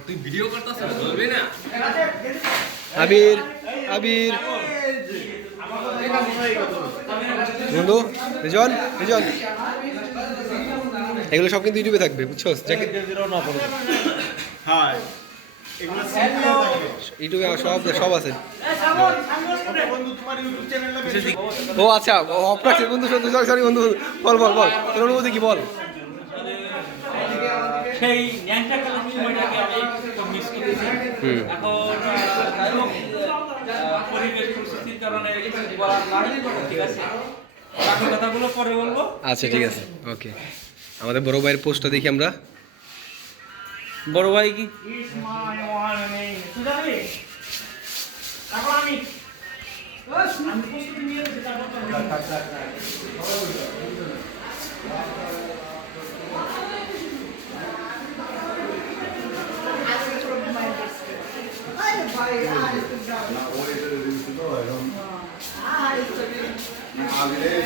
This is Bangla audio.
তুই ভিডিও করতেছ বলবি না আবির আবির বন্ধু রিজন রিজন এগুলো সব কিন্তু ইউটিউবে থাকবে বুঝছো হ্যাঁ ইউটিউবে সব সব আছে বন্ধু তোমার ইউটিউব চ্যানেলটা ও আচ্ছা অফ রাখছে বন্ধু সত্যি সরি সরি বন্ধু বল বল বল তোর অনুভূতি কি বল সেই ন্যাংটা কালার সময়টাকে আমি মিস করেছি এখন পরিবেশ পরিস্থিতির কারণে কিছু বলার নাই ঠিক আছে বাকি কথাগুলো পরে বলবো আচ্ছা ঠিক আছে ওকে আমাদের বড় ভাইয়ের পোস্টটা দেখি আমরা বড় ভাই কি প্রস্তুতি নিয়ে Vai,